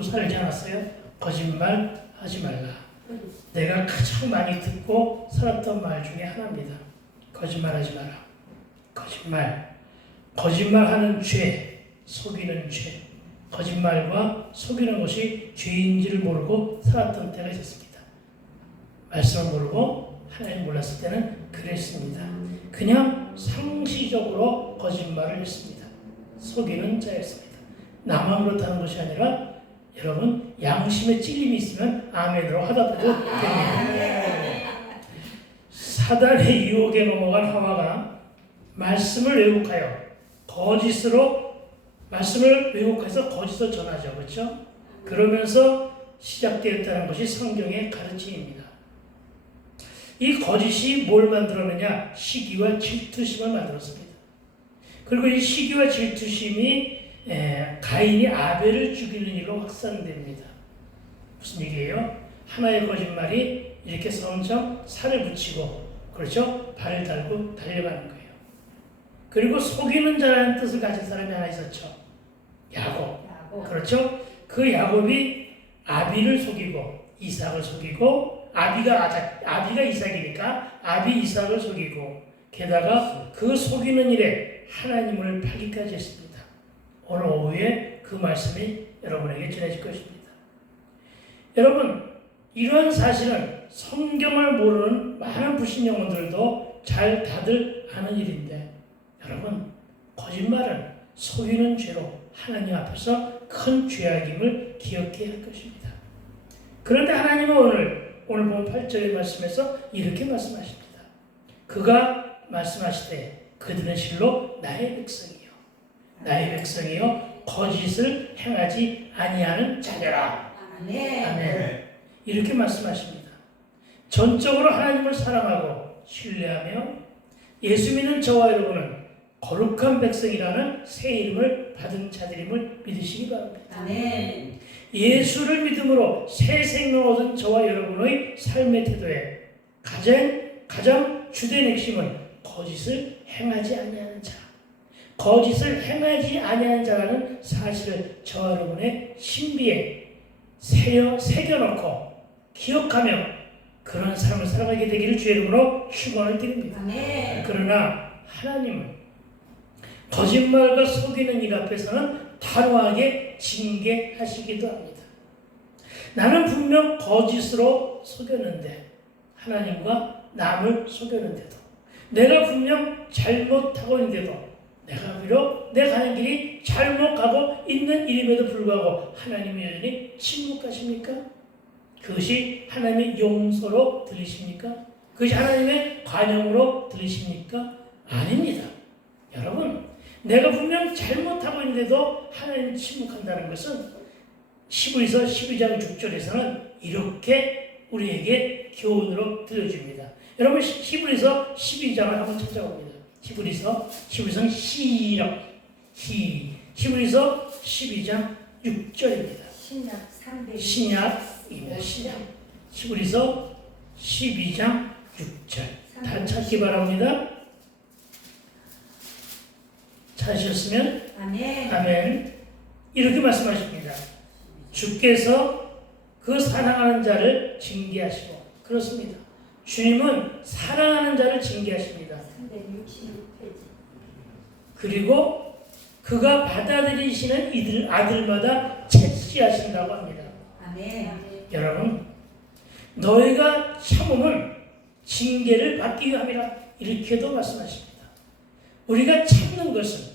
듣고 살지 않았어요? 거짓말 하지 말라. 내가 가장 많이 듣고 살았던 말 중에 하나입니다. 거짓말하지 마라. 거짓말하는 죄, 속이는 죄, 거짓말과 속이는 것이 죄인지를 모르고 살았던 때가 있었습니다. 말씀을 모르고 하나님 몰랐을 때는 그랬습니다. 그냥 상시적으로 거짓말을 했습니다. 속이는 자였습니다. 나만 그렇다는 것이 아니라 여러분 양심에 찔림이 있으면 아멘으로 하다도 됩니다. 사단의 유혹에 넘어간 하와가 말씀을 왜곡하여 말씀을 왜곡해서 거짓을 전하죠. 그렇죠? 그러면서 시작되었다는 것이 성경의 가르침입니다. 이 거짓이 뭘 만들었느냐? 시기와 질투심을 만들었습니다. 그리고 이 시기와 질투심이 가인이 아벨을 죽이는 일로 확산됩니다. 무슨 얘기예요? 하나의 거짓말이 이렇게 점점 살을 붙이고, 그렇죠? 발을 달고 달려가는 거예요. 그리고 속이는 자라는 뜻을 가진 사람이 하나 있었죠. 야곱. 그렇죠? 그 야곱이 아비를 속이고 이삭을 속이고, 아비가 이삭이니까 아비 이삭을 속이고, 게다가 그 속이는 일에 하나님을 팔기까지 했습니다. 오늘 오후에 그 말씀이 여러분에게 전해질 것입니다. 여러분, 이러한 사실은 성경을 모르는 많은 불신 영혼들도 다들 아는 일인데, 여러분, 거짓말은 속이는 죄로 하나님 앞에서 큰 죄악임을 기억해야 할 것입니다. 그런데 하나님은 오늘 본 8절의 말씀에서 이렇게 말씀하십니다. 그가 말씀하시되 그들은 실로 나의 백성이요 거짓을 행하지 아니하는 자녀라. 아멘. 이렇게 말씀하십니다. 전적으로 하나님을 사랑하고 신뢰하며 예수 믿는 저와 여러분은 거룩한 백성이라는 새 이름을 받은 자들임을 믿으시기 바랍니다. 아멘. 예수를 믿음으로 새 생명 얻은 저와 여러분의 삶의 태도에 가장 주된 핵심은 거짓을 행하지 아니하는 자. 거짓을 행하지 아니하는 자라는 사실을 저와 여러분의 신비에 새겨놓고 기억하며 그런 삶을 살아가게 되기를 주의 이름으로 축원을 드립니다. 아멘. 그러나 하나님은 거짓말과 속이는 일 앞에서는 단호하게 징계하시기도 합니다. 나는 분명 거짓으로 속였는데, 하나님과 남을 속였는데도, 내가 분명 잘못하고 있는데도, 내가 비록 내 가는 길이 잘못 가고 있는 일임에도 불구하고 하나님이 여전히 침묵하십니까? 그것이 하나님의 용서로 들리십니까? 그것이 하나님의 관용으로 들리십니까? 아닙니다. 여러분, 내가 분명 잘못하고 있는데도 하나님 침묵한다는 것은 히브리서 12장 6절에서는 이렇게 우리에게 교훈으로 들려줍니다. 여러분, 히브리서 12장을 한번 찾아봅니다. 히브리서 시작. 히브리서 12장 6절입니다. 신약입니다. 히브리서 12장 6절. 다 찾기 바랍니다. 찾으셨으면 아멘. 이렇게 말씀하십니다. 주께서 그 사랑하는 자를 징계하시고, 그렇습니다. 주님은 사랑하는 자를 징계하십니다. 366페이지. 그리고 그가 받아들이시는 이들 아들마다 채찍하신다고 합니다. 아멘. 여러분, 너희가 참음은 징계를 받기 위함이라, 이렇게도 말씀하십니다. 우리가 참는 것은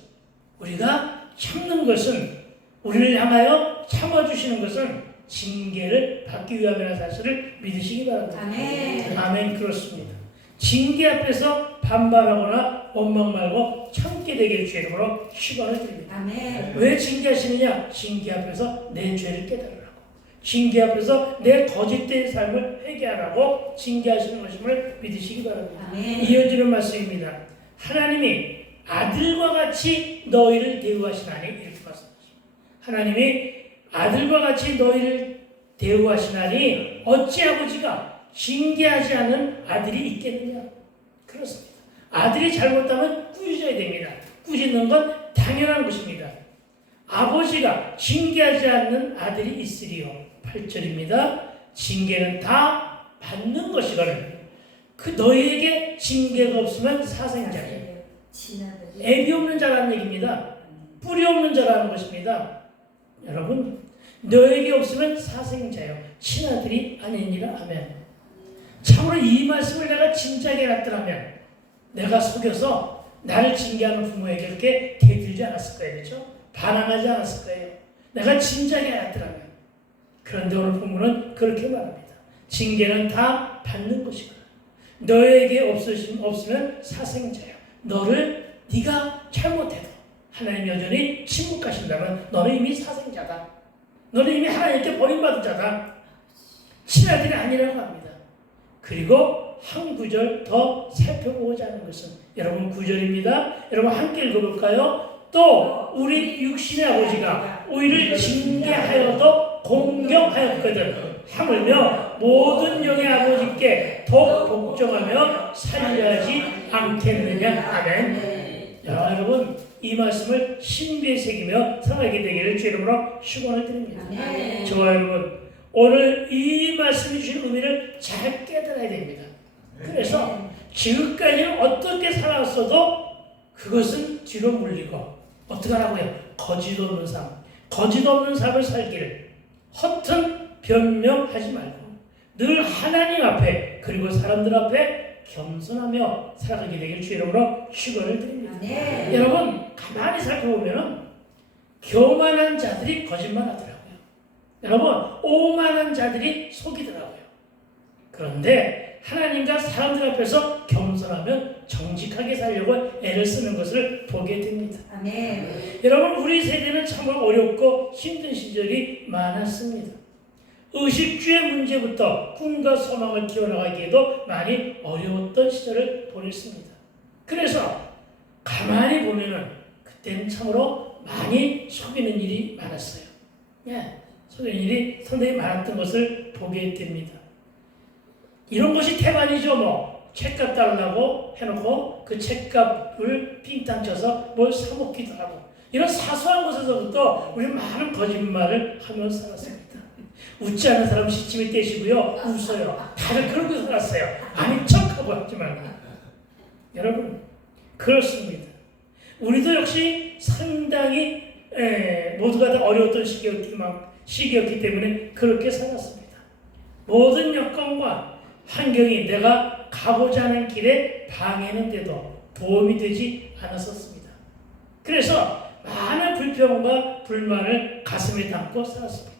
우리를 향하여 참아주시는 것은 징계를 받기 위함이라는 사실을 믿으시기 바랍니다. 아멘. 아멘. 그렇습니다. 징계 앞에서 반발하거나 원망 말고 참게 되기를 주의 이름으로 축원을 드립니다. 아멘. 왜 징계하시느냐? 징계 앞에서 내 죄를 깨달으라고, 징계 앞에서 내 거짓된 삶을 회개하라고 징계하시는 것임을 믿으시기 바랍니다. 아멘. 이어지는 말씀입니다. 하나님이 아들과 같이 너희를 대우하시나니, 이렇게 말씀하십니다. 하나님이 아들과 같이 너희를 대우하시나니 어찌 아버지가 징계하지 않은 아들이 있겠느냐? 그렇습니다. 아들이 잘못하면 꾸짖어야 됩니다. 꾸짖는 건 당연한 것입니다. 아버지가 징계하지 않는 아들이 있으리요. 8절입니다. 징계는 다 받는 것이거늘 그 너희에게 징계가 없으면 사생자예요. 앱이 없는 자라는 얘기입니다. 뿌리 없는 자라는 것입니다. 여러분, 너에게 없으면 사생자요 친아들이 아니니라. 아멘. 참으로 이 말씀을 내가 진작에 알았더라면 내가 속여서 나를 징계하는 부모에게 그렇게 대들지 않았을 거예요. 그렇죠? 반항하지 않았을 거예요. 내가 진작에 알았더라면. 그런데 오늘 본문은 그렇게 말합니다. 징계는 다 받는 것이구나. 너에게 없으면 사생자요. 너를 네가 잘못해도 하나님 여전히 침묵하신다면 너는 이미 사생자다. 너는 이미 하나님께 버림받은 자다. 친아들이 아니라고 합니다. 그리고 한 구절 더 살펴보고자 하는 것은 여러분 9절입니다. 여러분 함께 읽어볼까요? 또 우리 육신의 아버지가 우리를 징계하여도 공경하였거든 하물며 모든 영의 아버지께 더욱 복종하며 살려하지 않겠느냐. 아멘. 여러분 이 말씀을 신비에 새기며 살아가게 되기를 주 이름으로 축원을 드립니다. 저와 여러분 오늘 이 말씀이 주신 의미를 잘 깨달아야 됩니다. 그래서 지금까지는 어떻게 살았어도 그것은 뒤로 물리고 어떻게 하라고요? 거짓 없는 삶, 거짓 없는 삶을 살기를 허튼 변명하지 말고 늘 하나님 앞에 그리고 사람들 앞에 겸손하며 살아가게 되길 주 이름으로 축원을 드립니다. 여러분 가만히 살펴보면 교만한 자들이 거짓말하더라고요. 여러분 오만한 자들이 속이더라고요. 그런데 하나님과 사람들 앞에서 겸손하면 정직하게 살려고 애를 쓰는 것을 보게 됩니다. 여러분 우리 세대는 참으로 어렵고 힘든 시절이 많았습니다. 의식주의 문제부터 꿈과 소망을 키워나가기에도 많이 어려웠던 시절을 보냈습니다. 그래서 가만히 보면은 그때는 참으로 많이 속이는 일이 많았어요. 속이는 일이 상당히 많았던 것을 보게 됩니다. 이런 것이 태반이죠. 뭐 책값 달라고 해놓고 그 책값을 빙땅 쳐서 뭘 사먹기도 하고 이런 사소한 것에서부터 우리 많은 거짓말을 하며 살았습니다. 웃지 않는 사람 시침이 떼시고요. 웃어요. 다들 그러고 살았어요. 아닌 척하고 하지 말고. 여러분 그렇습니다. 우리도 역시 상당히 모두가 다 어려웠던 시기였기 때문에 그렇게 살았습니다. 모든 여건과 환경이 내가 가고자 하는 길에 방해는데도 도움이 되지 않았었습니다. 그래서 많은 불평과 불만을 가슴에 담고 살았습니다.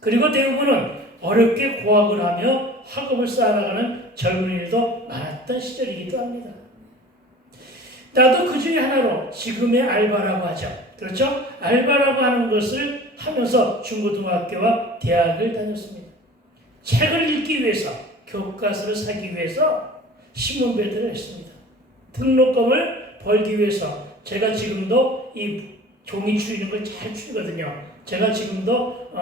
그리고 대부분은 어렵게 고학을 하며 학업을 쌓아나가는 젊은이들도 많았던 시절이기도 합니다. 나도 그 중에 하나로 지금의 알바라고 하죠. 그렇죠? 알바라고 하는 것을 하면서 중고등학교와 대학을 다녔습니다. 책을 읽기 위해서 교과서를 사기 위해서 신문 배달을 했습니다. 등록금을 벌기 위해서 제가 지금도 이 종이 추리는 걸 잘 추리거든요. 제가 지금도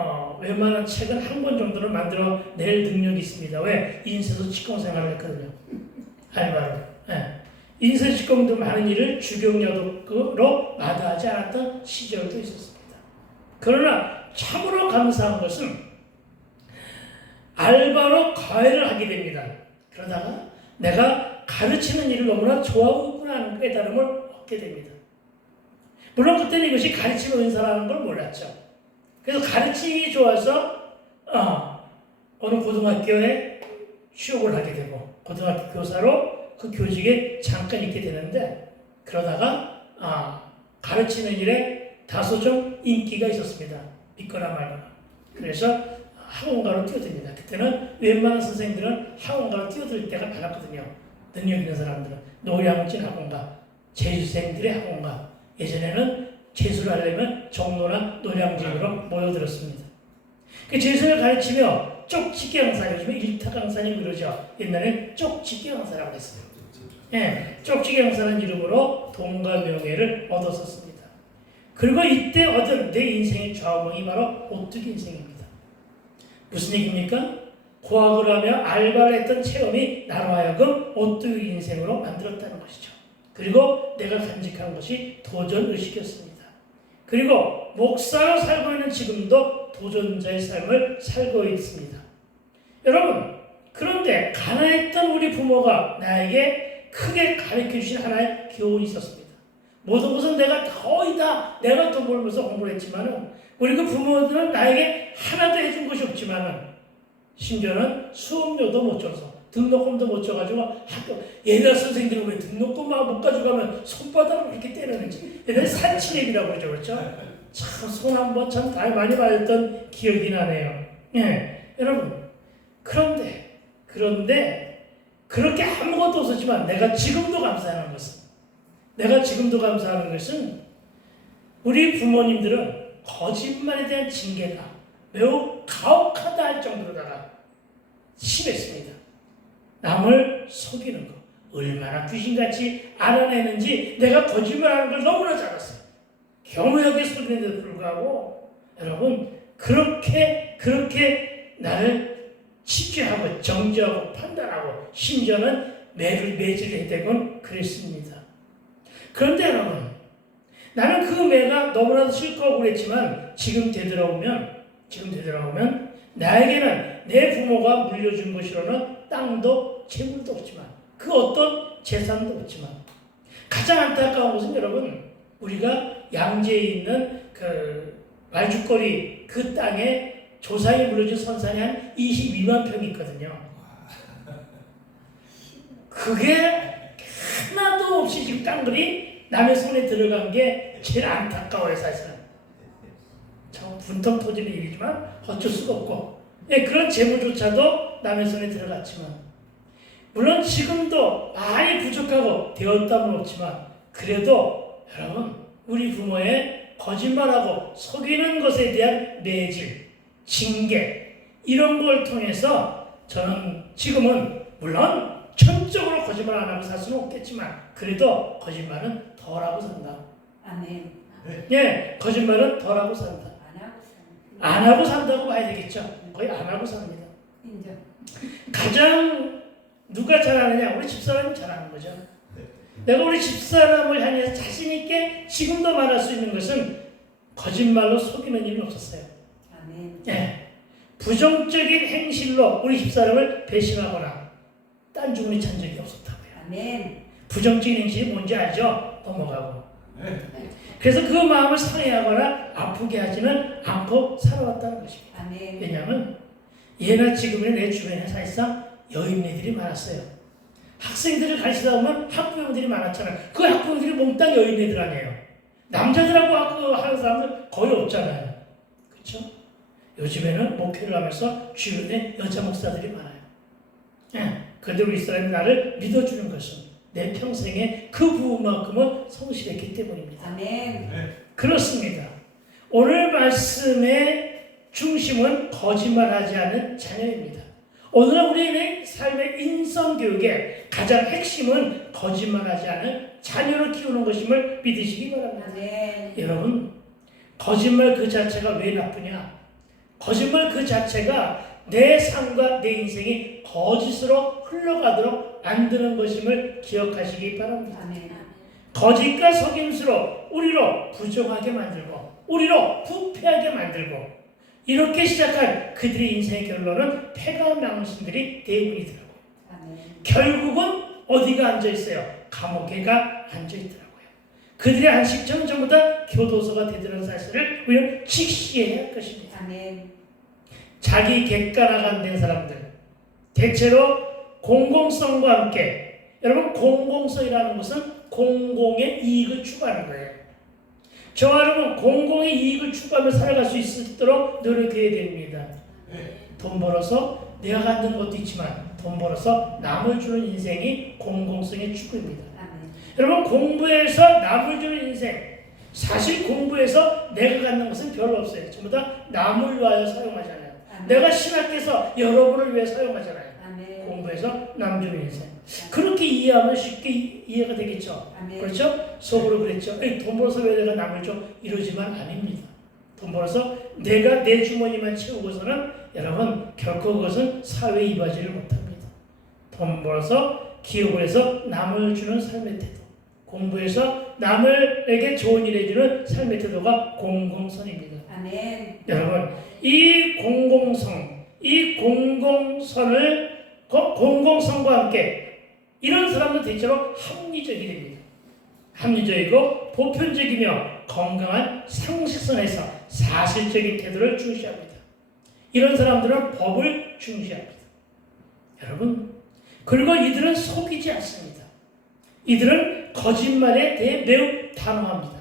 웬만한 책은 한 권 정도는 만들어 낼 능력이 있습니다. 왜? 인쇄소 직공 생활을 했거든요. 알바로. 인쇄 직공도 많은 일을 주경야독으로 마다하지 않았던 시절도 있었습니다. 그러나 참으로 감사한 것은 알바로 과외를 하게 됩니다. 그러다가 내가 가르치는 일을 너무나 좋아하구나 하는 깨달음을 얻게 됩니다. 물론 그때는 이것이 가르치는 은사라는 걸 몰랐죠. 그래서 가르치기 좋아서 어느 고등학교에 취업을 하게 되고 고등학교 교사로 그 교직에 잠깐 있게 되는데 그러다가 가르치는 일에 다소 좀 인기가 있었습니다. 믿거나 말거나. 그래서 학원가로 뛰어듭니다. 그때는 웬만한 선생님들은 학원가로 뛰어들 때가 많았거든요. 능력 있는 사람들은. 노량진 학원가, 재수생들의 학원가. 예전에는 재수를 하려면 종로나 노량진으로 모여들었습니다. 그 재수를 가르치며 쪽집게 강사, 요즘에 일타 강사님 그러죠. 옛날에 쪽집게 강사라고 했어요. 쪽집게 강사라는 이름으로 돈과 명예를 얻었었습니다. 그리고 이때 얻은 내 인생의 좌우명이 바로 오뚜기 인생입니다. 무슨 얘기입니까? 고학을 하며 알바를 했던 체험이 나로 하여금 오뚜기 인생으로 만들었다는 것이죠. 그리고 내가 간직한 것이 도전의식이었습니다. 그리고 목사로 살고 있는 지금도 도전자의 삶을 살고 있습니다. 여러분, 그런데 가난했던 우리 부모가 나에게 크게 가르쳐주신 하나의 교훈이 있었습니다. 모든 것은 내가 거의 다 내가 돈 벌면서 공부를 했지만은 우리 그 부모들은 나에게 하나도 해준 것이 없지만은 심지어는 수업료도 못 줘서 등록금도 못 줘가지고 학교 예나 선생님들은 왜 등록금만 못 가져가면 손바닥을 그렇게 때리는지 얘들 산치레기라고 그러죠. 그렇죠? 참 손 한번 참 많이 맞았던 기억이 나네요. 예, 여러분 그런데 그렇게 아무것도 없었지만 내가 지금도 감사하는 것은 우리 부모님들은 거짓말에 대한 징계가 매우 가혹하다 할 정도로다가 심했습니다. 남을 속이는 거 얼마나 귀신같이 알아내는지 내가 거짓말하는 걸 너무나 잘 알았어요. 교묘하게 속이는데도 불구하고 여러분 그렇게 나를 치죄하고 정죄하고 판단하고 심지어는 매질을 해대곤 그랬습니다. 그런데 여러분 나는 그 매가 너무나도 싫고 그랬지만 지금 되돌아오면 나에게는 내 부모가 물려준 것이로는 땅도 재물도 없지만 그 어떤 재산도 없지만 가장 안타까운 것은 여러분 우리가 양재에 있는 그 말죽거리 그 땅에 조상이 물려준 선산이 한 22만 평이 있거든요. 그게 하나도 없이 지금 땅들이 남의 손에 들어간 게 제일 안타까워요. 사실은 참 분통 터지는 일이지만 어쩔 수가 없고 그런 재물조차도 남의 손에 들어갔지만 물론 지금도 많이 부족하고 되었다면 없지만 그래도 여러분 우리 부모의 거짓말하고 속이는 것에 대한 매질, 징계 이런 걸 통해서 저는 지금은 물론 전적으로 거짓말 안 하고 살 수는 없겠지만 그래도 거짓말은 덜하고 산다. 아멘. 예, 거짓말은 덜하고 산다. 안 하고 산다고 봐야 되겠죠. 거의 안 하고 삽니다. 인정. 가장 누가 잘하느냐? 우리 집사람이 잘하는 거죠. 내가 우리 집사람을 향해서 자신 있게 지금도 말할 수 있는 것은 거짓말로 속이는 일은 없었어요. 아멘. 예, 부정적인 행실로 우리 집사람을 배신하거나 딴 주문이 찬 적이 없었다고요. 아멘. 부정적인 행실이 뭔지 알죠? 넘어가고. 그래서 그 마음을 상해하거나 아프게 하지는 않고 살아왔다는 것입니다. 아멘. 왜냐하면 예나 지금의 내 주변에 사실상 여인네들이 많았어요. 학생들을 가르치다 보면 학부형들이 많았잖아요. 그 학부형들이 몽땅 여인네들 아니에요. 남자들하고 하는 사람들 거의 없잖아요. 그렇죠? 요즘에는 목회를 하면서 주변에 여자 목사들이 많아요. 예, 그런데 우리 사람이 나를 믿어주는 것은 내 평생에 그 부분만큼은 성실했기 때문입니다. 아멘. 그렇습니다. 오늘 말씀의 중심은 거짓말하지 않는 자녀입니다. 오늘 우리의 삶의 인성교육의 가장 핵심은 거짓말하지 않은 자녀를 키우는 것임을 믿으시기 바랍니다. 아멘. 여러분, 거짓말 그 자체가 왜 나쁘냐? 거짓말 그 자체가 내 삶과 내 인생이 거짓으로 흘러가도록 만드는 것임을 기억하시기 바랍니다. 아멘. 거짓과 속임수로 우리로 부정하게 만들고 우리로 부패하게 만들고 이렇게 시작한 그들의 인생의 결론은 패가 망신들이 대부분이더라고요. 아멘. 결국은 어디가 앉아있어요? 감옥에가 앉아있더라고요. 그들의 안식처는 전부 다 교도소가 되더라는 사실을 우리는 직시해야 할 것입니다. 아멘. 자기 객관화가 안 된 사람들 대체로 공공성과 함께 여러분 공공성이라는 것은 공공의 이익을 추구하는 거예요. 저와 여러분 공공의 이익을 추구하며 살아갈 수 있도록 노력해야 됩니다. 돈 벌어서 내가 갖는 것도 있지만 돈 벌어서 남을 주는 인생이 공공성의 추구입니다. 아멘. 여러분 공부해서 남을 주는 인생 사실 공부해서 내가 갖는 것은 별로 없어요. 전부 다 남을 위하여 사용하잖아요. 아멘. 내가 신학해서 여러분을 위해 사용하잖아요. 아멘. 공부해서 남 주는 인생 그렇게 이해하면 쉽게 이해가 되겠죠. 아멘. 그렇죠? 속으로 그랬죠. 돈 벌어서 왜 내가 남을 줘? 이러지만 아닙니다. 돈 벌어서 내가 내 주머니만 채우고서는 여러분 결코 그것은 사회에 이바지를 못합니다. 돈 벌어서 기업을 해서 남을 주는 삶의 태도 공부해서 남에게 좋은 일 해주는 삶의 태도가 공공선입니다. 아멘. 여러분, 이 공공선을 공공선과 함께 이런 사람은 대체로 합리적이 됩니다. 합리적이고 보편적이며 건강한 상식선에서 사실적인 태도를 중시합니다. 이런 사람들은 법을 중시합니다. 여러분, 그리고 이들은 속이지 않습니다. 이들은 거짓말에 대해 매우 단호합니다.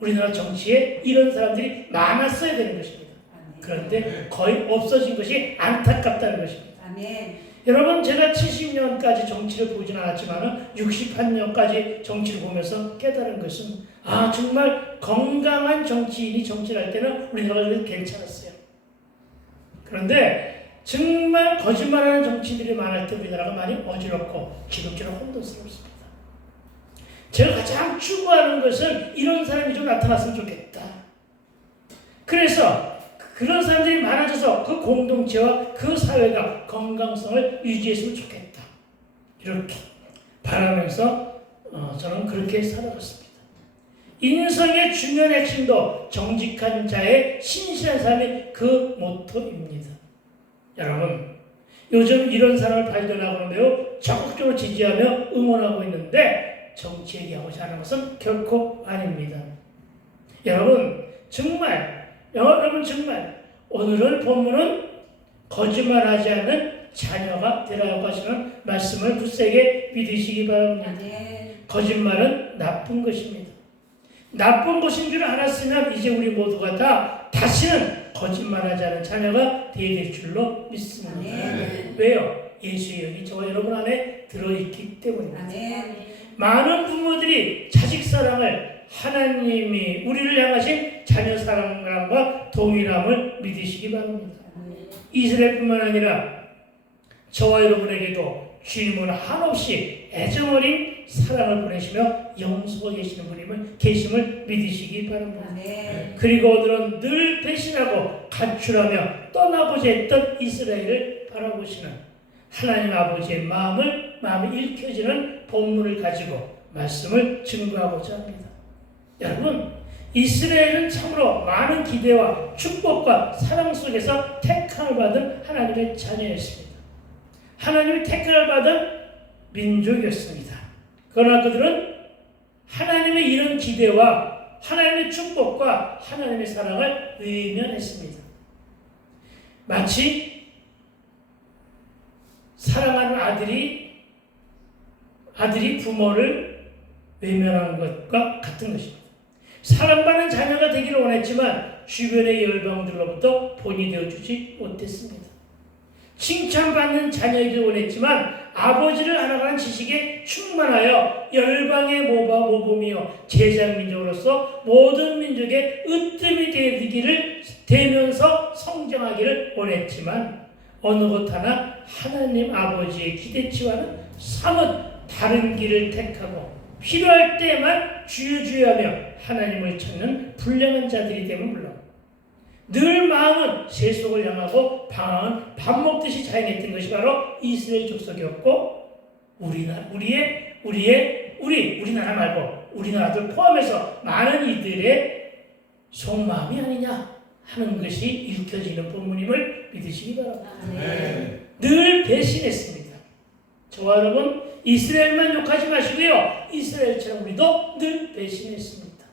우리나라 정치에 이런 사람들이 많았어야 되는 것입니다. 아멘. 그런데 거의 없어진 것이 안타깝다는 것입니다. 아멘. 여러분, 제가 70년까지 정치를 보진 않았지만 68년까지 정치를 보면서 깨달은 것은 정말 건강한 정치인이 정치를 할 때는 우리나라가 괜찮았어요. 그런데 정말 거짓말하는 정치인들이 많을 때 우리나라가 많이 어지럽고 지금처럼 혼돈스럽습니다. 제가 가장 추구하는 것은 이런 사람이 좀 나타났으면 좋겠다. 그래서 그런 사람들이 많아져서 그 공동체와 그 사회가 건강성을 유지했으면 좋겠다. 이렇게 바라면서 저는 그렇게 살아갔습니다. 인성의 중요한 핵심도 정직한 자의 신실한 삶이 그 모토입니다. 여러분, 요즘 이런 사람을 발견하고 매우 적극적으로 지지하며 응원하고 있는데 정치 얘기하고자 하는 것은 결코 아닙니다. 여러분 정말 오늘은 본문은 거짓말하지 않는 자녀가 되라고 하시는 말씀을 굳세게 믿으시기 바랍니다. 아멘. 거짓말은 나쁜 것입니다. 나쁜 것인 줄 알았으면 이제 우리 모두가 다 다시는 거짓말하지 않은 자녀가 되어야 될 줄로 믿습니다. 아멘. 왜요? 예수의 영이 저와 여러분 안에 들어있기 때문입니다. 아멘. 많은 부모들이 자식 사랑을 하나님이 우리를 향하신 자녀 사랑과 동일함을 믿으시기 바랍니다. 이스라엘뿐만 아니라 저와 여러분에게도 주님은 한없이 애정어린 사랑을 보내시며 영속하고 계심을 믿으시기 바랍니다. 아멘. 그리고 오늘은 늘 배신하고 가출하며 떠나고자 했던 이스라엘을 바라보시는 하나님 아버지의 마음이 읽혀지는 본문을 가지고 말씀을 증거하고자 합니다. 여러분, 이스라엘은 참으로 많은 기대와 축복과 사랑 속에서 택함을 받은 하나님의 자녀였습니다. 하나님의 택함을 받은 민족이었습니다. 그러나 그들은 하나님의 이런 기대와 하나님의 축복과 하나님의 사랑을 외면했습니다. 마치 사랑하는 아들이 부모를 외면한 것과 같은 것입니다. 사랑받는 자녀가 되기를 원했지만 주변의 열방들로부터 본이 되어주지 못했습니다. 칭찬받는 자녀이기를 원했지만 아버지를 알아가는 지식에 충만하여 열방의 모범이요 제장민족으로서 모든 민족의 으뜸이 되면서 성장하기를 원했지만 어느 것 하나 하나님 아버지의 기대치와는 사뭇 다른 길을 택하고 필요할 때만 주여주여하며 하나님을 찾는 불량한 자들이 되면 물론 늘 마음은 세속을 향하고 방황은 밥 먹듯이 자행했던 것이 바로 이스라엘 족속이었고 우리나라 말고 우리나라들 포함해서 많은 이들의 속마음이 아니냐 하는 것이 읽혀지는 본문임을 믿으시기 바랍니다. 늘 배신했습니다. 저와 여러분 이스라엘만 욕하지 마시고요. 이스라엘처럼 우리도 늘 배신했습니다.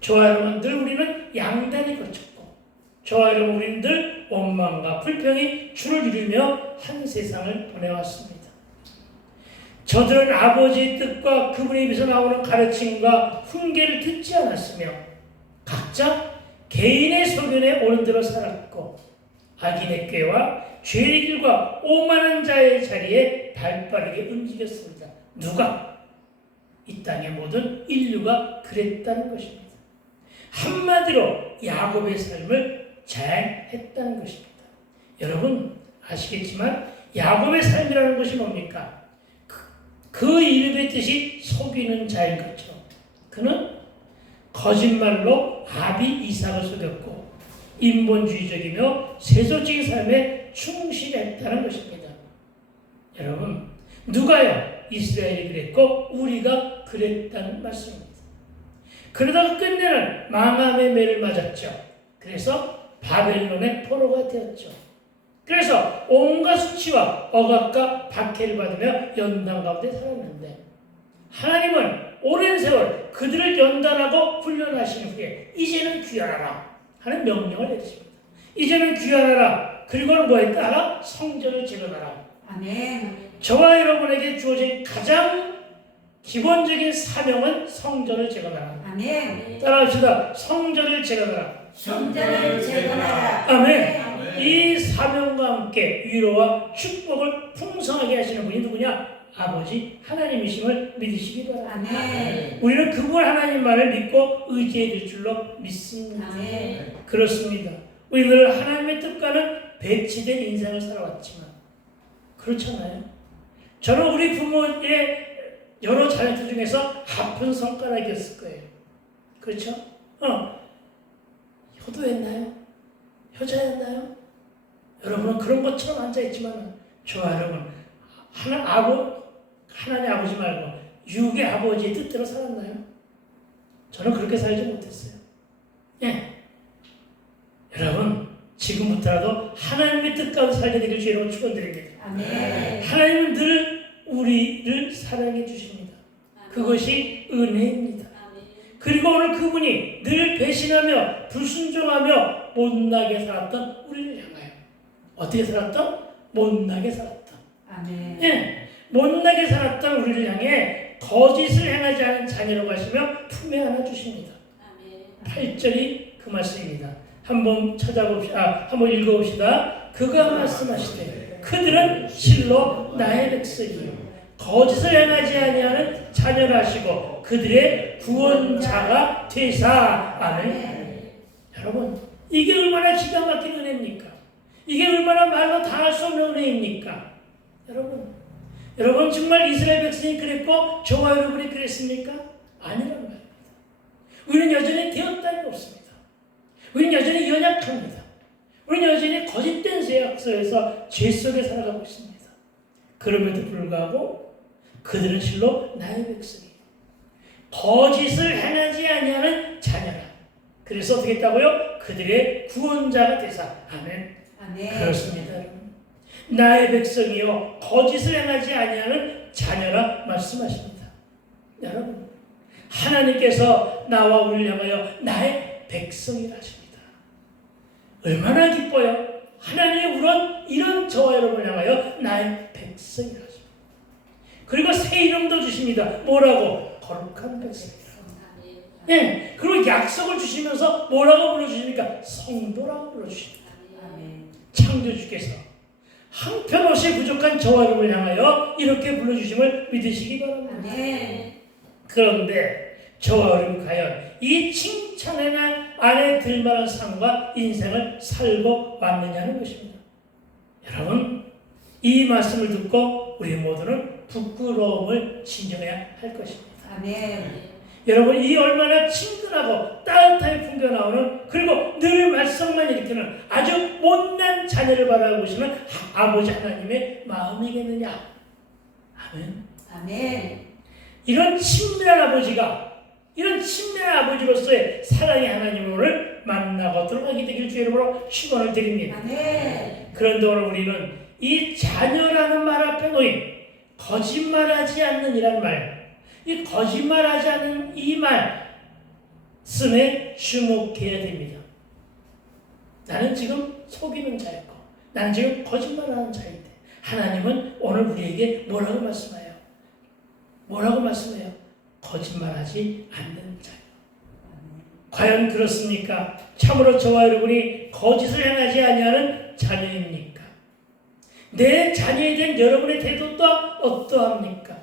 저와 여러분 늘 우리는 양단이 거쳤고 저와 여러분 우리는 늘 원망과 불평이 주를 이루며 한 세상을 보내왔습니다. 저들은 아버지의 뜻과 그분의 입에서 나오는 가르침과 훈계를 듣지 않았으며 각자 개인의 소견에 옳은 대로 살았고 악인의 꾀와 죄의 길과 오만한 자의 자리에 발빠르게 움직였습니다. 누가? 이 땅의 모든 인류가 그랬다는 것입니다. 한마디로 야곱의 삶을 자행했다는 것입니다. 여러분 아시겠지만 야곱의 삶이라는 것이 뭡니까? 그 이름의 뜻이 속이는 자인 것처럼 그는 거짓말로 아비 이삭을 속였고 인본주의적이며 세속적인 삶에 충실했다는 것입니다. 여러분 누가요? 이스라엘이 그랬고 우리가 그랬다는 말씀입니다. 그러다가 끝내는 망함의 매를 맞았죠. 그래서 바벨론의 포로가 되었죠. 그래서 온갖 수치와 억압과 박해를 받으며 연단 가운데 살았는데 하나님은 오랜 세월 그들을 연단하고 훈련하신 후에 이제는 귀환하라 하는 명령을 내리십니다. 이제는 귀환하라. 그리고는 뭐에 따라 성전을 재건하라. 아멘. 저와 여러분에게 주어진 가장 기본적인 사명은 성전을 재건하라. 아멘. 따라합시다. 성전을 재건하라. 성전을 재건하라. 아멘. 아멘. 이 사명과 함께 위로와 축복을 풍성하게 하시는 분이 누구냐? 아버지 하나님이심을 믿으시기 바랍니다. 아멘. 우리는 그분 하나님만을 믿고 의지해 줄 줄로 믿습니다. 아멘. 그렇습니다. 우리는 하나님의 뜻과는 배치된 인생을 살아왔지만 그렇잖아요. 저는 우리 부모의 여러 자녀들 중에서 아픈 손가락이었을 거예요. 그렇죠? 효도했나요? 효자였나요? 여러분은 그런 것처럼 앉아있지만 저와 여러분 하나님 아버지 말고 육의 아버지의 뜻대로 살았나요? 저는 그렇게 살지 못했어요. 예. 여러분 지금부터라도 하나님의 뜻 가운데 살게 되길 주의로 축원드립니다. 아멘. 하나님은 늘 우리를 사랑해 주십니다. 그것이 은혜입니다. 그리고 오늘 그분이 늘 배신하며 불순종하며 못나게 살았던 우리를 향하여 어떻게 살았던? 못나게 살았던. 아멘. 예, 못나게 살았던 우리를 향해 거짓을 행하지 않은 자녀라고 하시며 품에 안아 주십니다. 8절이 그 말씀입니다. 한번 찾아봅시다. 한번 읽어봅시다. 그가 말씀하시되 그들은 실로 나의 백성이요 거짓을 행하지 아니하는 자녀라 하시고 그들의 구원자가 되사. 아멘. 여러분 이게 얼마나 기가 막힌 은혜입니까? 이게 얼마나 말로 다 할 수 없는 은혜입니까? 여러분 정말 이스라엘 백성이 그랬고 저와 여러분이 그랬습니까? 아니란 말입니다. 우리는 여전히 되었다는 게 없습니다. 우리는 여전히 연약합니다. 우리는 여전히 거짓된 죄악서에서 죄 속에 살아가고 있습니다. 그럼에도 불구하고 그들은 실로 나의 백성이에요. 거짓을 행하지 아니하는 자녀라. 그래서 어떻게 했다고요? 그들의 구원자가 되사. 아멘. 아멘. 그렇습니다. 여러분. 나의 백성이요 거짓을 행하지 아니하는 자녀라 말씀하십니다. 여러분 하나님께서 나와 우리를 향하여 나의 백성이라 하십니다. 얼마나 기뻐요. 하나님의 이런 저와 여러분을 향하여 나의 백성이라 하십니다. 그리고 새 이름도 주십니다. 뭐라고? 거룩한 백성이라. 예, 그리고 약속을 주시면서 뭐라고 불러주십니까? 성도라고 불러주십니다. 아멘. 창조주께서 형편없이 부족한 저와 여러분을 향하여 이렇게 불러주심을 믿으시기 바랍니다. 아멘. 그런데 저와 여러분 과연 이 칭찬의 날 안에 들만한 삶과 인생을 살고 왔느냐는 것입니다. 여러분 이 말씀을 듣고 우리 모두는 부끄러움을 지녀야 할 것입니다. 아멘. 여러분 이 얼마나 친근하고 따뜻하게 풍겨나오는 그리고 늘 말썽만 일으키는 아주 못난 자녀를 바라보시는 아버지 하나님의 마음이겠느냐. 아멘. 아멘. 이런 친밀한 아버지로서의 사랑의 하나님을 오늘 만나보도록 하게 되길 주의 이름으로 축원을 드립니다. 아멘. 그런데 오늘 우리는 이 자녀라는 말 앞에 놓인 거짓말하지 않는 이란 말, 이 거짓말하지 않는 이 말씀에 주목해야 됩니다. 나는 지금 속이는 자였고 나는 지금 거짓말하는 자인데 하나님은 오늘 우리에게 뭐라고 말씀해요? 거짓말하지 않는 자요. 과연 그렇습니까? 참으로 저와 여러분이 거짓을 행하지 아니하는 자녀입니까? 내 자녀에 대한 여러분의 태도도 어떠합니까?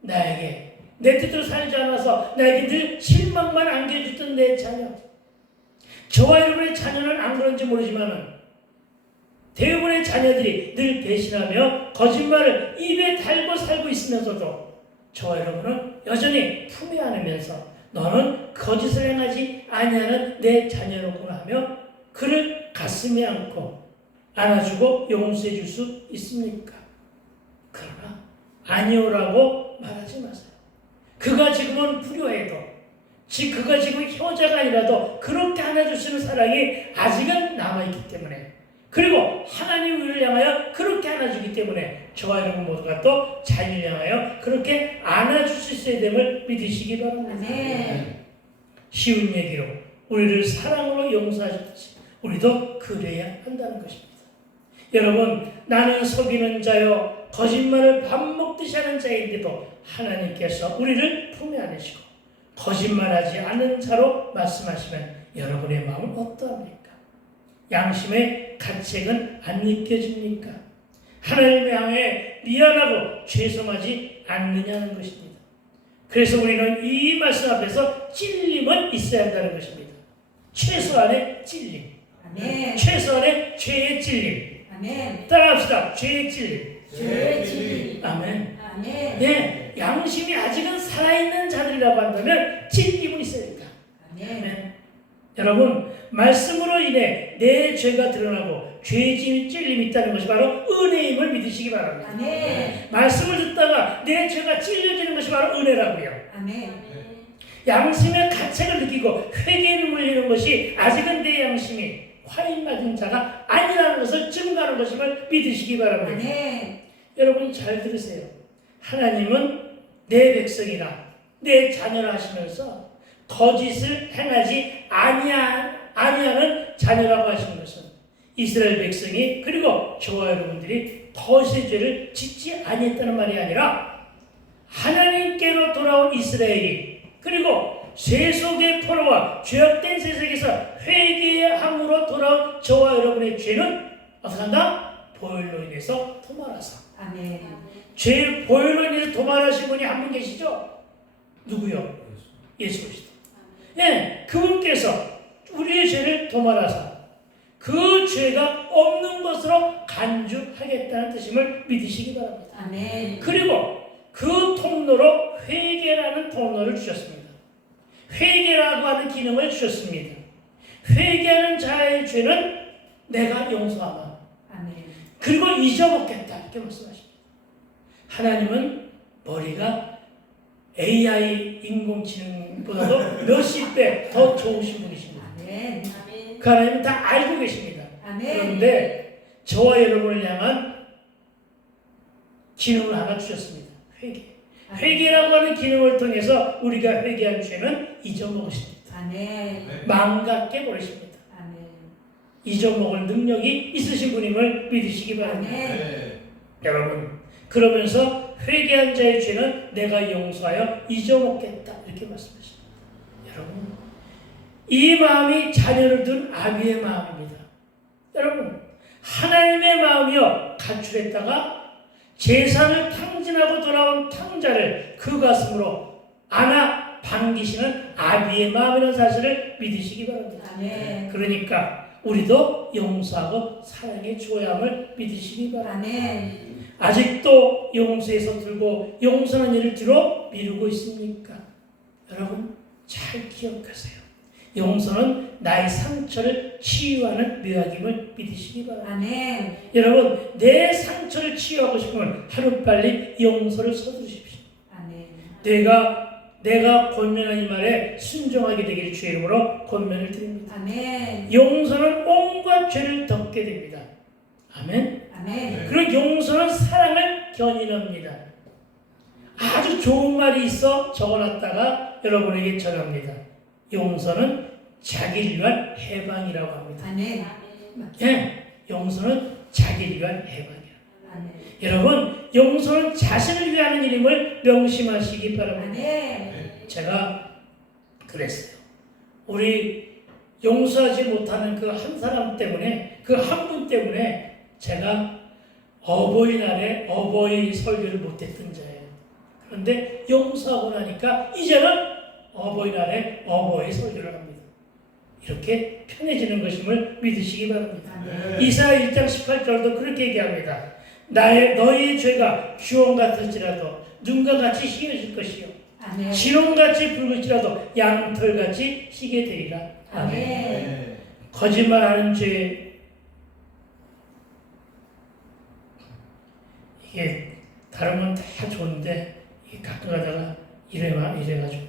나에게 내 뜻대로 살지 않아서 나에게 늘 실망만 안겨주던 내 자녀. 저와 여러분의 자녀는 안 그런지 모르지만 대부분의 자녀들이 늘 배신하며 거짓말을 입에 달고 살고 있으면서도 저와 여러분은 여전히 품에 안으면서 너는 거짓을 행하지 아니하는 내 자녀로구나 하며 그를 가슴에 안고 안아주고 용서해 줄 수 있습니까? 그러나 아니오라고 말하지 마세요. 그가 지금은 불효해도 그가 지금 효자가 아니라도 그렇게 안아주시는 사랑이 아직은 남아있기 때문에, 그리고 하나님 우리를 향하여 그렇게 안아주기 때문에 저와 여러분 모두가 또 자녀를 향하여 그렇게 안아줄 수 있어야 됨을 믿으시기 바랍니다. 아멘. 쉬운 얘기로 우리를 사랑으로 용서하셨듯이 우리도 그래야 한다는 것입니다. 여러분, 나는 속이는 자요 거짓말을 밥 먹듯이 하는 자인데도 하나님께서 우리를 품에 안으시고 거짓말하지 않는 자로 말씀하시면 여러분의 마음은 어떠합니까? 양심의 가책은 안 느껴집니까? 하나님을 향해 미안하고 죄송하지 않느냐는 것입니다. 그래서 우리는 이 말씀 앞에서 찔림은 있어야 한다는 것입니다. 최소한의 찔림, 아멘. 최소한의 죄의 찔림. 아멘. 따라합시다. 죄의 찔림. 죄의 찔림. 아멘. 아멘. 네, 양심이 아직은 살아있는 자들이라고 한다면 찔림은 있어야 된다. 아멘. 여러분, 말씀으로 인해 내 죄가 드러나고 죄짐이 찔림이 있다는 것이 바로 은혜임을 믿으시기 바랍니다. 아멘. 말씀을 듣다가 내 죄가 찔려지는 것이 바로 은혜라고요. 아멘. 양심의 가책을 느끼고 회개를 물리는 것이 아직은 내 양심이 화인 맞은 자가 아니라는 것을 증거하는 것임을 믿으시기 바랍니다. 아멘. 여러분 잘 들으세요. 하나님은 내 백성이나 내 자녀라 하시면서 거짓을 행하지 아니하는 자녀라고 하시는 것은 이스라엘 백성이 그리고 저와 여러분들이 거짓의 죄를 짓지 아니했다는 말이 아니라 하나님께로 돌아온 이스라엘이 그리고 세속의 포로와 죄악된 세상에서 회개함으로 돌아온 저와 여러분의 죄는 어떻게 한다? 보혈로 인해서 도말하사. 아멘. 죄 보혈로 인해서 도말하신 분이 한 분 계시죠? 누구요? 예수 그리스도. 예, 그분께서 우리의 죄를 도말하사 그 죄가 없는 것으로 간주하겠다는 뜻임을 믿으시기 바랍니다. 아멘. 그리고 그 통로로 회개라는 통로를 주셨습니다. 회개라고 하는 기능을 주셨습니다. 회개하는 자의 죄는 내가 용서하마. 아멘. 그리고 잊어먹겠다. 이렇게 말씀하십니다. 하나님은 머리가 AI 인공지능보다도 몇십 배 더 좋으신 분이십니다. 아멘. 그 하나님은 다 알고 계십니다. 아멘. 그런데 저와 여러분을 향한 기능을 하나 주셨습니다. 회개. 회개라고 하는 기능을 통해서 우리가 회개한 죄는 잊어먹으십니다. 아멘. 망각해 버리십니다. 아멘. 잊어먹을 능력이 있으신 분임을 믿으시기 바랍니다. 아멘. 여러분, 그러면서 회개한 자의 죄는 내가 용서하여 잊어먹겠다 이렇게 말씀하십니다. 여러분, 이 마음이 자녀를 둔 아비의 마음입니다. 여러분, 하나님의 마음이요 가출했다가 재산을 탕진하고 돌아온 탕자를 그 가슴으로 안아 반기시는 아비의 마음이라는 사실을 믿으시기 바랍니다. 아멘. 그러니까 우리도 용서하고 사랑해 주어야 함을 믿으시기 바랍니다. 아멘. 아직도 용서에서 들고 용서하는 일을 뒤로 미루고 있습니까? 여러분 잘 기억하세요. 용서는 나의 상처를 치유하는 묘약임을 믿으시기 바랍니다. 아멘. 여러분 내 상처를 치유하고 싶으면 하루빨리 용서를 서두르십시오. 아멘. 내가 권면한 이 말에 순종하게 되길 주의 이름으로 권면을 드립니다. 아멘. 용서는 온갖 죄를 덮게 됩니다. 아멘. 아멘. 그리고 용서는 사랑을 견인합니다. 아주 좋은 말이 있어 적어놨다가 여러분에게 전합니다. 용서는 자기를 위한 해방이라고 합니다. 아멘. 예, 용서는 자기를 위한 해방이에요. 아멘. 여러분, 용서는 자신을 위한 일임을 명심하시기 바랍니다. 아멘. 제가 그랬어요. 우리 용서하지 못하는 그 한 사람 때문에, 그 한 분 때문에 제가 어버이날에 어버이 설교를 못했던 자예요. 그런데 용서하고 나니까 이제는 어버이날에 어버이 설교를 합니다. 이렇게 편해지는 것임을 믿으시기 바랍니다. 아멘. 이사야 1장 18절도 그렇게 얘기합니다. 너희의 죄가 주홍 같을지라도 눈과 같이 희어질 것이요 아멘. 진홍같이 붉을지라도 양털같이 희게 되리라. 아멘. 거짓말하는 죄, 이게 다른 건 다 좋은데 이게 가끔 가다가 이래가지고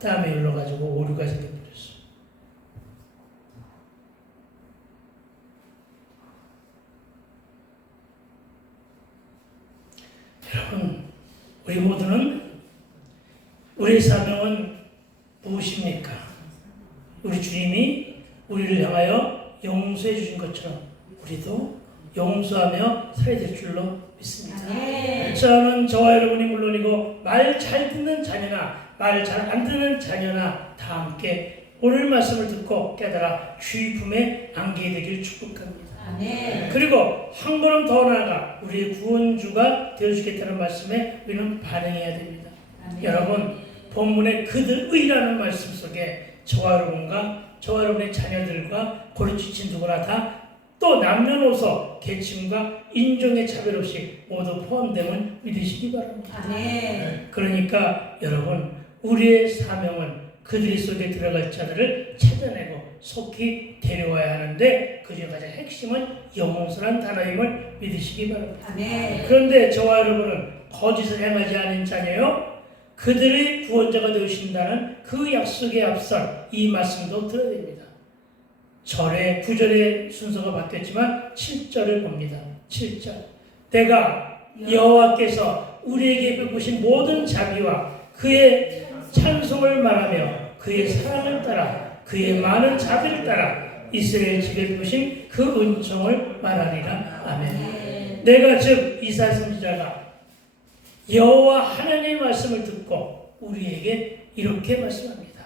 땀이 흘러가지고 오류가 생겨버렸어. 여러분, 우리 모두는 우리의 사명은 무엇입니까? 우리 주님이 우리를 향하여 용서해 주신 것처럼 우리도 용서하며 살아야 될 줄로 믿습니다. 저는 저와 여러분이 물론이고 말 잘 듣는 자녀나 말 잘 안 듣는 자녀나 다 함께 오늘 말씀을 듣고 깨달아 주의 품에 안게 되길 축복합니다. 그리고 한 걸음 더 나아가 우리의 구원주가 되어주겠다는 말씀에 우리는 반응해야 됩니다. 여러분, 본문의 그들의라는 말씀 속에 저와 여러분의 자녀들과 고리지친 누구나 다 또 남녀노소 계층과 인종의 차별 없이 모두 포함됨을 믿으시기 바랍니다. 그러니까 여러분, 우리의 사명은 그들 속에 들어갈 자들을 찾아내고 속히 데려와야 하는데 그중 가장 핵심은 영원한 단어임을 믿으시기 바랍니다. 그런데 저와 여러분은 거짓을 행하지 않은 자녀요, 그들의 구원자가 되신다는 그 약속에 앞선 이 말씀도 들어야 됩니다. 절의 9절의 순서가 바뀌었지만 7절을 봅니다. 7절, 내가 여호와께서 우리에게 베푸신 모든 자비와 그의 찬송을 말하며 그의 사랑을 따라 그의 많은 자비를 따라 이스라엘 집에 베푸신 그 은총을 말하리라. 아멘. 내가 즉 이사야 선지자가 여호와 하나님의 말씀을 듣고 우리에게 이렇게 말씀합니다.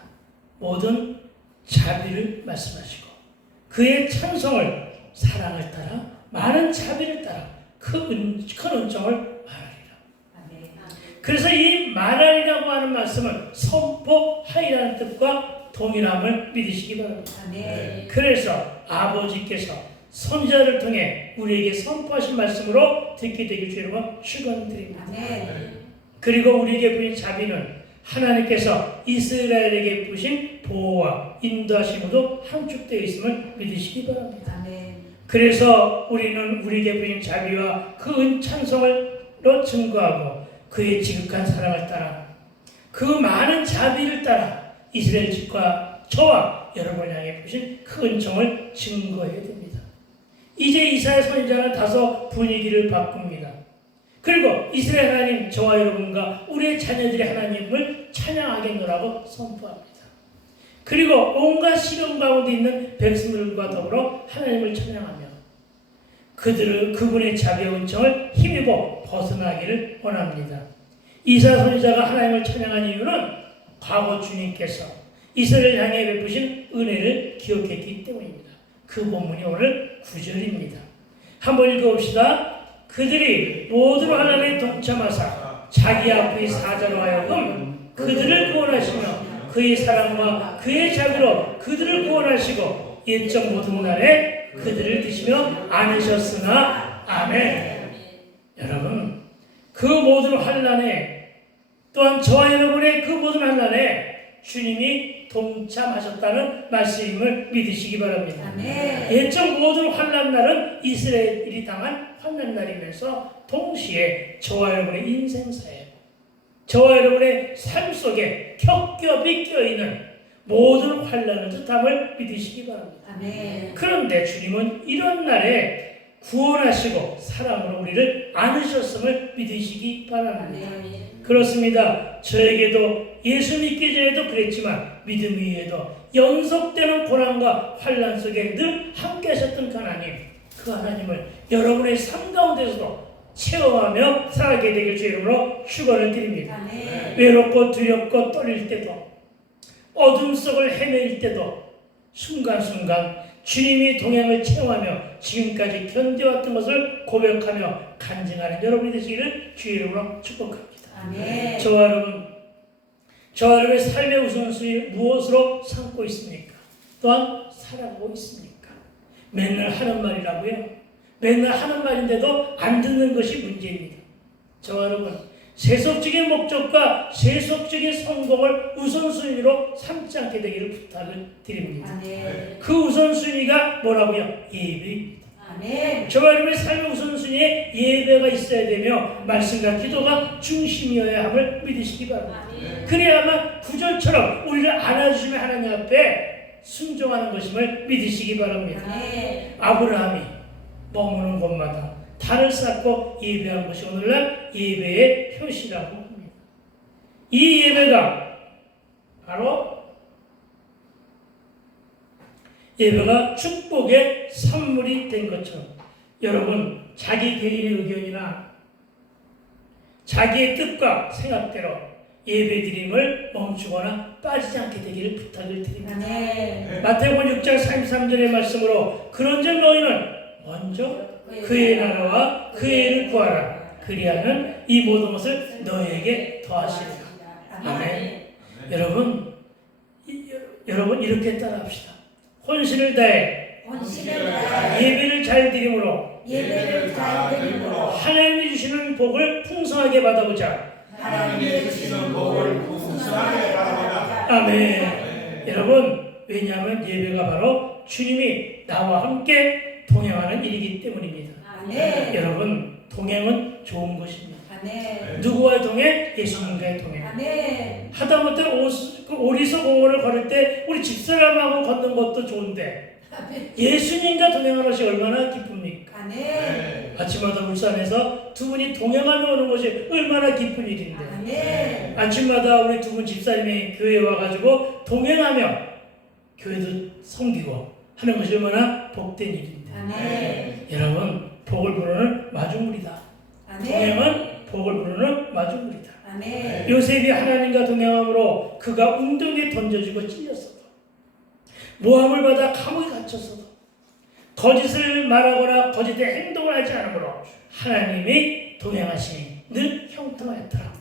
모든 자비를 말씀하시고 그의 찬송을 사랑을 따라 많은 자비를 따라 큰 은총을 말하리라. 그래서 이 말하리라고 하는 말씀은 선포하리라는 뜻과 동일함을 믿으시기 바랍니다. 그래서 아버지께서 선지자를 통해 우리에게 선포하신 말씀으로 듣게 되길 주님으로 축원드립니다. 그리고 우리에게 부인 자비는 하나님께서 이스라엘에게 부신 보호와 인도하심으로 함축되어 있음을 믿으시기 바랍니다. 그래서 우리는 우리에게 부인 자비와 그 찬송으로 증거하고 그의 지극한 사랑을 따라 그 많은 자비를 따라 이스라엘 집과 저와 여러분을 향해 부신 그 은총을 증거해야 됩니다. 이제 이사야 선지자는 다소 분위기를 바꿉니다. 그리고 이스라엘 하나님, 저와 여러분과 우리의 자녀들의 하나님을 찬양하겠노라고 선포합니다. 그리고 온갖 시련 가운데 있는 백성들과 더불어 하나님을 찬양하며 그분의 자비와 은총을 힘입어 벗어나기를 원합니다. 이사야 선지자가 하나님을 찬양한 이유는 과거 주님께서 이스라엘 향해 베푸신 은혜를 기억했기 때문입니다. 그 본문이 오늘 9절입니다. 한번 읽어봅시다. 그들이 모두로 하나님에 동참하사 자기 앞의 사자로 하여금 그들을 구원하시며 그의 사랑과 그의 자비로 그들을 구원하시고 일정 모든 날에 그들을 드시며 안으셨으나. 아멘. 여러분, 그 모든 환난에 또한 저와 여러분의 그 모든 환난에 주님이 동참하셨다는 말씀임을 믿으시기 바랍니다. 예적 모든 환난 날은 이스라엘이 당한 환난 날이면서 동시에 저와 여러분의 인생사에, 저와 여러분의 삶 속에 겹겹이 껴있는 모든 환난을 뜻함을 믿으시기 바랍니다. 그런데 주님은 이런 날에 구원하시고 사랑으로 우리를 안으셨음을 믿으시기 바랍니다. 그렇습니다. 저에게도 예수 믿기 전에도 그랬지만 믿음 위에도 연속되는 고난과 환난 속에 늘 함께 하셨던 그 하나님, 그 하나님을 여러분의 삶 가운데서도 체험하며 살아가게 되길 주의 이름으로 축원을 드립니다. 외롭고 두렵고 떨릴 때도 어둠 속을 헤매일 때도 순간순간 주님이 동행을 체험하며 지금까지 견뎌왔던 것을 고백하며 간증하는 여러분이 되시기를 주의 이름으로 축복합니다. 저와 여러분의 삶의 우선순위 무엇으로 삼고 있습니까? 또한 살아가고 있습니까? 맨날 하는 말이라고요? 맨날 하는 말인데도 안 듣는 것이 문제입니다. 저와 여러분, 세속적인 목적과 세속적인 성공을 우선순위로 삼지 않게 되기를 부탁을 드립니다. 그 우선순위가 뭐라고요? 예배입니다. 아멘. 저와 여러분의 삶의 우선순위에 예배가 있어야 되며 말씀과 기도가 중심이어야 함을 믿으시기 바랍니다. 아멘. 그래야만 구절처럼 우리를 안아주시며 하나님 앞에 순종하는 것임을 믿으시기 바랍니다. 아멘. 아브라함이 머무는 곳마다 단을 쌓고 예배한 것이 오늘날 예배의 표시라고 합니다. 이 예배가 바로 예배가 축복의 산물이 된 것처럼 여러분 자기 개인의 의견이나 자기의 뜻과 생각대로 예배드림을 멈추거나 빠지지 않게 되기를 부탁을 드립니다. 아멘. 마태복음 6장 33절의 말씀으로 그런즉 너희는 먼저 그의 나라와 그의 일을 구하라. 그리하면 이 모든 것을 너희에게 더하시리라. 아멘. 여러분 이렇게 따라합시다. 혼신을 다해 혼신을 다해 예배를 잘 드림으로 예배를 잘 드림으로 하나님이 주시는 복을 풍성하게 받아보자. 하나님의 주시는 복을 풍성하게 받아보자. 아멘. 여러분 왜냐하면 예배가 바로 주님이 나와 함께 동행하는 일이기 때문입니다. 아멘. 여러분 동행은 좋은 것입니다. 아멘. 누구와의 동행? 예수님과의 동행. 아멘. 하다못해 오리서 공원을 걸을 때 우리 집사람하고 걷는 것도 좋은데 예수님과 동행하는 것이 얼마나 기쁩니까? 아멘. 아침마다 울산에서 두 분이 동행하며 오는 것이 얼마나 기쁜 일인데 아멘. 아침마다 우리 두 분 집사님이 교회에 와가지고 동행하며 교회도 섬기고 하는 것이 얼마나 복된 일인데 아멘. 여러분 복을 부르는 마중물이다. 아멘. 동행은 복을 부르는 마중물이다. 아멘. 요셉이 하나님과 동행함으로 그가 웅덩이에 던져지고 찔렸어도 모함을 받아 감옥에 갇혔어도 거짓을 말하거나 거짓의 행동을 하지 않으므로 하나님이 동행하시니 늘 형통하였더라.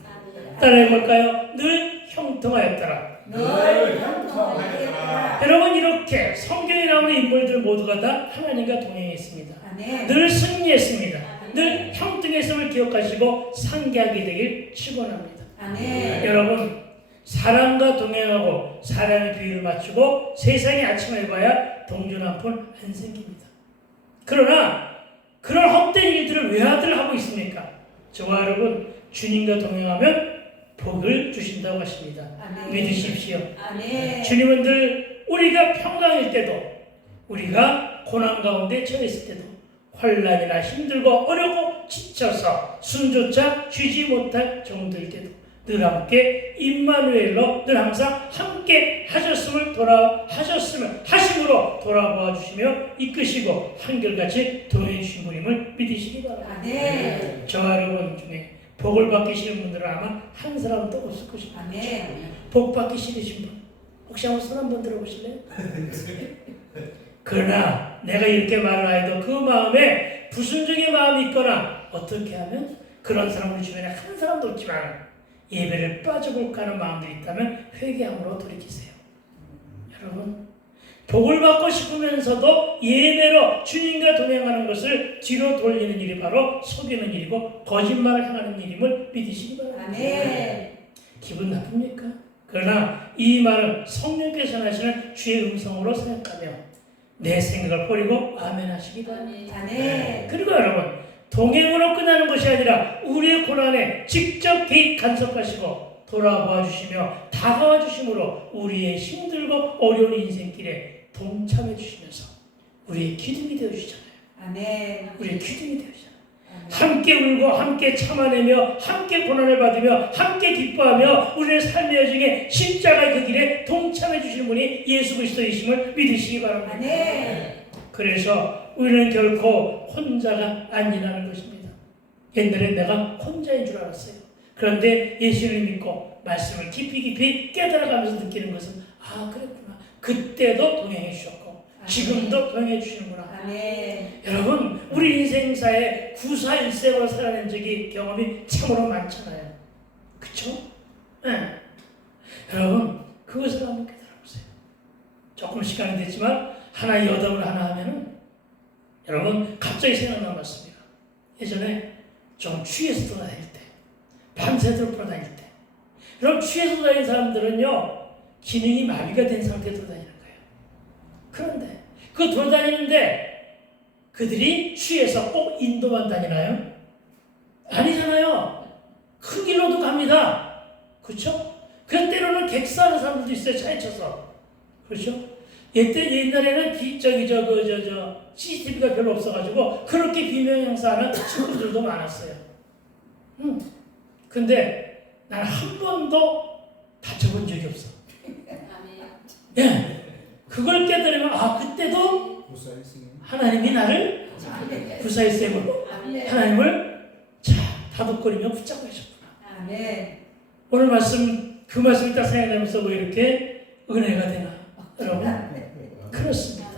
따라해볼까요? 늘 형통하였더라. 늘 형통하였더라. 여러분 이렇게 성경에 나오는 인물들 모두가 다 하나님과 동행했습니다. 아멘. 늘 승리했습니다. 늘 형통했음을 기억하시고 상기하게 되길 축원합니다. 아멘. 여러분 사람과 동행하고 사람의 비유를 맞추고 세상의 아침을 봐야 동전 한 푼 안 생깁니다. 그러나 그런 헛된 일들을 왜들 하고 있습니까? 저와 여러분 주님과 동행하면 복을 주신다고 하십니다. 아멘. 믿으십시오. 아멘. 주님은 늘 우리가 평강일 때도 우리가 고난 가운데 처했을 때도 환난이나 힘들고 어렵고 지쳐서 숨조차 쉬지 못할 정도일 때도 늘 함께 임마누엘로 늘 항상 함께 하셨음으로 돌아보아 주시며 이끄시고 한결같이 동행해 주신 분임을 믿으시기 바랍니다. 아멘. 저와 여러분 중에 복을 받기 싫은 분들은 아마 한 사람도 없을 것입니다. 아멘. 복 받기 싫으신 분 혹시 한번 손 한번 들어보실래요? 그러나 내가 이렇게 말을 해도 그 마음에 불순종의 마음이 있거나 어떻게 하면 그런 사람들 주변에 한 사람도 없지만 예배를 빠져볼까 하는 마음들이 있다면 회개함으로 돌이키세요. 여러분 복을 받고 싶으면서도 예배로 주님과 동행하는 것을 뒤로 돌리는 일이 바로 속이는 일이고 거짓말을 행하는 일임을 믿으시기 바랍니다. 아멘. 기분 나쁩니까? 그러나 이 말은 성령께서 하시는 주의 음성으로 생각하며 내 생각을 버리고 아멘 하시기 바랍니다. 아멘. 그리고 여러분 동행으로 끝나는 것이 아니라 우리의 고난에 직접 개입 간섭하시고 돌아봐 주시며 다가와 주심으로 우리의 힘들고 어려운 인생길에 동참해 주시면서 우리의 기둥이 되어 주시잖아요. 아멘. 우리의 기둥이 되어 주시잖아요. 함께 울고 함께 참아내며 함께 고난을 받으며 함께 기뻐하며 우리의 삶의 여정에 십자가의 그 길에 동참해 주시는 분이 예수 그리스도이심을 믿으시기 바랍니다. 아멘. 그래서 우리는 결코 혼자가 아니라는 것입니다. 옛날에 내가 혼자인 줄 알았어요. 그런데 예수를 믿고 말씀을 깊이 깨달아가면서 느끼는 것은 아 그랬구나. 그때도 동행해 주셨고 지금도 동행해 주시는구나. 아멘. 여러분 우리 인생사에 구사일생으로 살아낸 적이 경험이 참으로 많잖아요. 그쵸? 네. 여러분 그것을 한번 깨달아보세요. 조금 시간이 됐지만 하나의 여담을 하나 하면은 여러분 갑자기 생각나봤습니다. 예전에 좀 취해서 돌아다닐 때 밤새도록 돌아다닐 때 여러분 취해서 돌아다니는 사람들은요 기능이 마비가 된 상태로 돌아다니는 거예요. 그런데 그 돌아다니는데 그들이 취해서 꼭 인도만 다니나요? 아니잖아요. 큰 길로도 갑니다. 그렇죠? 그래서 때로는 객사하는 사람들도 있어요. 차에 쳐서. 그렇죠? 옛날에는 CCTV가 별로 없어가지고 그렇게 비명행사하는 친구들도 많았어요. 근데 나는 한 번도 다쳐본 적이 없어. 예. 그걸 깨달으면 그때도 하나님이 나를 구사의 셈으로 하나님을 다독거리며 붙잡고 계셨구나. 오늘 그 말씀이 딱 생각나면서 왜 이렇게 은혜가 되나? 여러분, 그렇습니다.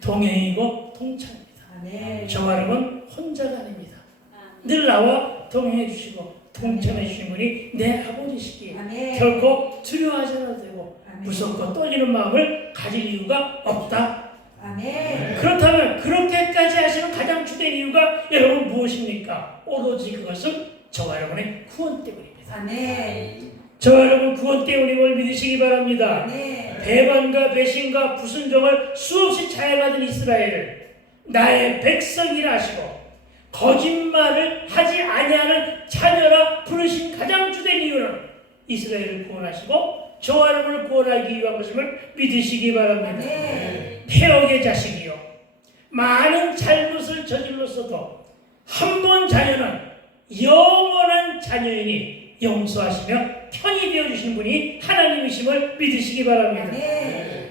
동행이고 동참입니다. 저와 여러분 혼자가 아닙니다. 늘 나와 동행해 주시고 동참해 주신 분이 내 아버지시기에 결코 두려워하지 않아도 되고 무섭고 떨리는 마음을 가질 이유가 없다. 그렇다면 그렇게까지 하시는 가장 주된 이유가 여러분 무엇입니까? 오로지 그것은 저와 여러분의 구원 때문입니다. 저와 여러분 구원 때문임을 믿으시기 바랍니다. 배반과 배신과 불순종을 수없이 자행하던 이스라엘을 나의 백성이라 하시고 거짓말을 하지 아니하는 자녀라 부르신 가장 주된 이유는 이스라엘을 구원하시고 저와 여러분을 구원하기 위한 것임을 믿으시기 바랍니다. 태역의 자식이요 많은 잘못을 저질렀어도 한 번 자녀는 영원한 자녀이니 용서하시며 편이 되어주신 분이 하나님이심을 믿으시기 바랍니다.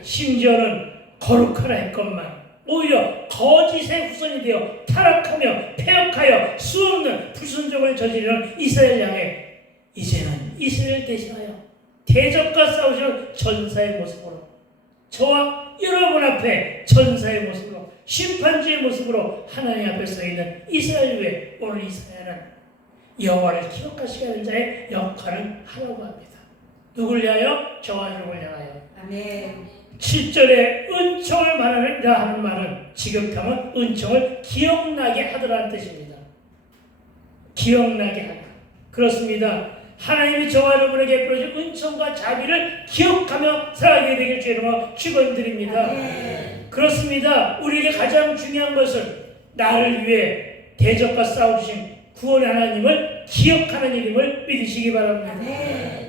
심지어는 거룩하라 했건만 오히려 거짓의 후손이 되어 타락하며 폐역하여 수없는 불순종을 저지르는 이스라엘 향해 이제는 이스라엘 대신하여 대적과 싸우시는 전사의 모습으로 저와 여러분 앞에 전사의 모습으로 심판주의 모습으로 하나님 앞에 서 있는 이스라엘 외에 오늘 이스라엘은 여호와를 기억하시게 하는 자의 역할을 하라고 합니다. 누굴 위하여? 저와 여러분을 향하여. 7절에 은총을 말하라 하는 말은 지극하면 은총을 기억나게 하더라는 뜻입니다. 기억나게 하라. 그렇습니다. 하나님이 저와 여러분에게 베풀어준 은총과 자비를 기억하며 살아가게 되길 주님으로 축원드립니다. 그렇습니다. 우리에게 가장 중요한 것은 나를 위해 대적과 싸워주신 구원의 하나님을 기억하는 일임을 믿으시기 바랍니다.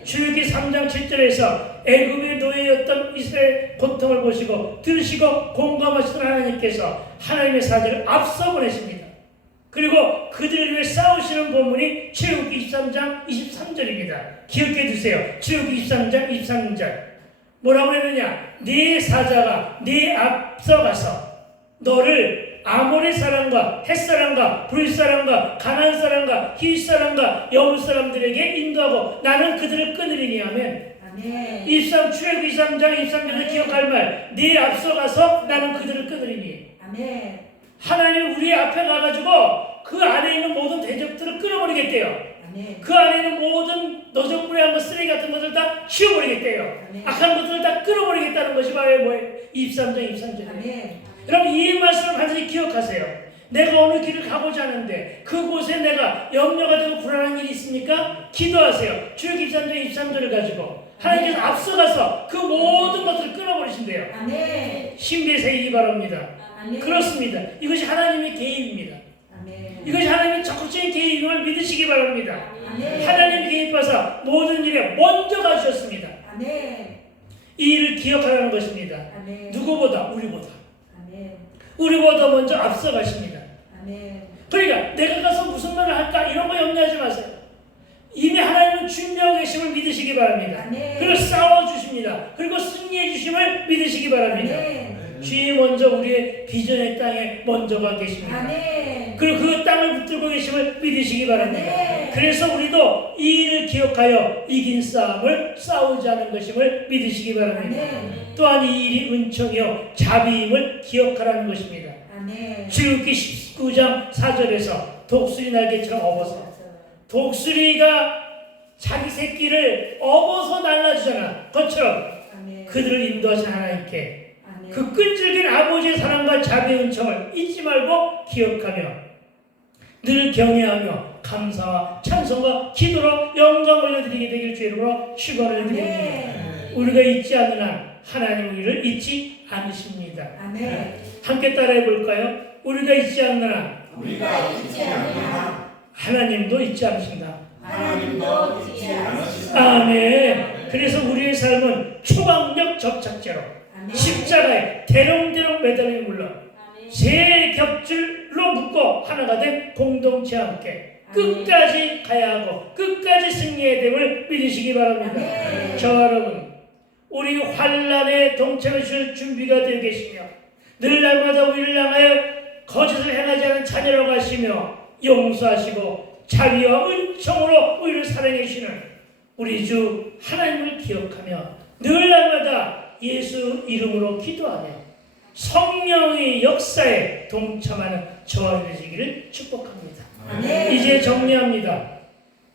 출애굽기 3장 7절에서 애굽의 노예였던 이스라엘 고통을 보시고 들으시고 공감하시던 하나님께서 하나님의 사자를 앞서 보내십니다. 그리고 그들을 위해 싸우시는 본문이 출애굽기 23장 23절입니다. 기억해 두세요. 출애굽기 23장 23절 뭐라고 했느냐? 네 사자가 네 앞서 가서 너를 아모리 사람과 헷 사람과 브릿 사람과 가나안 사람과 히윗 사람과 여부 사람들에게 인도하고 나는 그들을 끊으리니 하면 출애굽기 23장 23절을 기억할 말 네 앞서 가서 나는 그들을 끊으리니 하나님 우리 앞에 가가지고 그 안에 있는 모든 대적들을 끊어버리겠대요. 그 안에 있는 모든 너정무례한 쓰레기 같은 것들 다 치워버리겠대요. 악한 것들을 다 끊어버리겠다는 것이 바로 뭐예요? 23장 23절이에요. 여러분 이 말씀을 반드시 기억하세요. 내가 어느 길을 가고자 하는데 그곳에 내가 염려가 되고 불안한 일이 있습니까? 기도하세요. 출애굽기 23장 23절을 가지고 하나님께서 앞서가서 그 모든 것들을 끊어버리신대요. 신비세이기 바랍니다. 그렇습니다. 이것이 하나님의 개입입니다. 이것이 하나님의 적극적인 개입임을 믿으시기 바랍니다. 하나님이 개입하사 모든 일에 먼저 가주셨습니다. 이 일을 기억하라는 것입니다. 누구보다 우리보다 먼저 앞서 가십니다. 그러니까 내가 가서 무슨 말을 할까 이런 거 염려하지 마세요. 이미 하나님은 준비하고 계심을 믿으시기 바랍니다. 그리고 싸워주십니다. 그리고 승리해 주심을 믿으시기 바랍니다. 주님이 먼저 우리의 비전의 땅에 먼저가 계십니다. 그리고 그 땅을 붙들고 계심을 믿으시기 바랍니다. 그래서 우리도 이 일을 기억하여 이긴 싸움을 싸우지 않은 것임을 믿으시기 바랍니다. 또한 이 일이 은총이요 자비임을 기억하라는 것입니다. 출애굽기 19장 4절에서 독수리 날개처럼 업어서 독수리가 자기 새끼를 업어서 날라주잖아. 그것처럼 그들을 인도하신 하나님께 그 끈질긴 아버지의 사랑과 자비의 은총을 잊지 말고 기억하며 늘 경외하며 감사와 찬송과 기도로 영광 올려드리게 되길 주의 이름으로 축원을 드립니다. 우리가 잊지 않는 한 하나님 우리를 잊지 않으십니다. 함께 따라해 볼까요? 우리가 잊지 않느나 우리가 잊지 않으나 하나님도 잊지 않으신다. 하나님도 잊지 않으시다. 아멘. 그래서 우리의 삶은 초강력 접착제로 아멘. 십자가에 대롱대롱 매달린 물론 아멘. 세 겹줄로 묶고 하나가 된 공동체와 함께 끝까지 가야 하고 끝까지 승리해야 됨을 믿으시기 바랍니다. 아멘. 저와 여러분, 우리 환란에 동참해 주실 준비가 되어 계시며 늘 날마다 우리를 향하여 거짓을 행하지 않은 자녀라고 하시며 용서하시고 자비와 은총으로 우리를 사랑해 주시는 우리 주 하나님을 기억하며 늘 날마다 예수 이름으로 기도하며 성령의 역사에 동참하는 저와 되시기를 축복합니다. 아멘. 이제 정리합니다.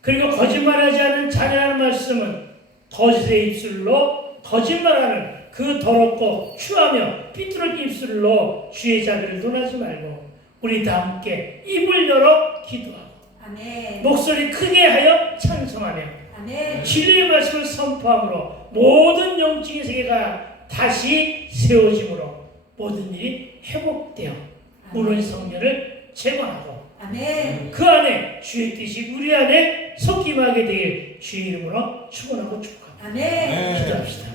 그리고 거짓말하지 않은 자녀라는 말씀은 거짓의 입술로 거짓말하는 그 더럽고 추하며 삐뚤어진 입술로 주의 자비를 논하지 말고 우리 다 함께 입을 열어 기도하고 아멘. 목소리 크게 하여 찬송하며 아멘. 진리의 말씀을 선포함으로 모든 영적인 세계가 다시 세워짐으로 모든 일이 회복되어 무너진 성전을 재건하고 아멘. 그 안에 주의 뜻이 우리 안에 섞임하게 되길 주의 이름으로 축원하고 축복합니다. 아멘. 기도합시다.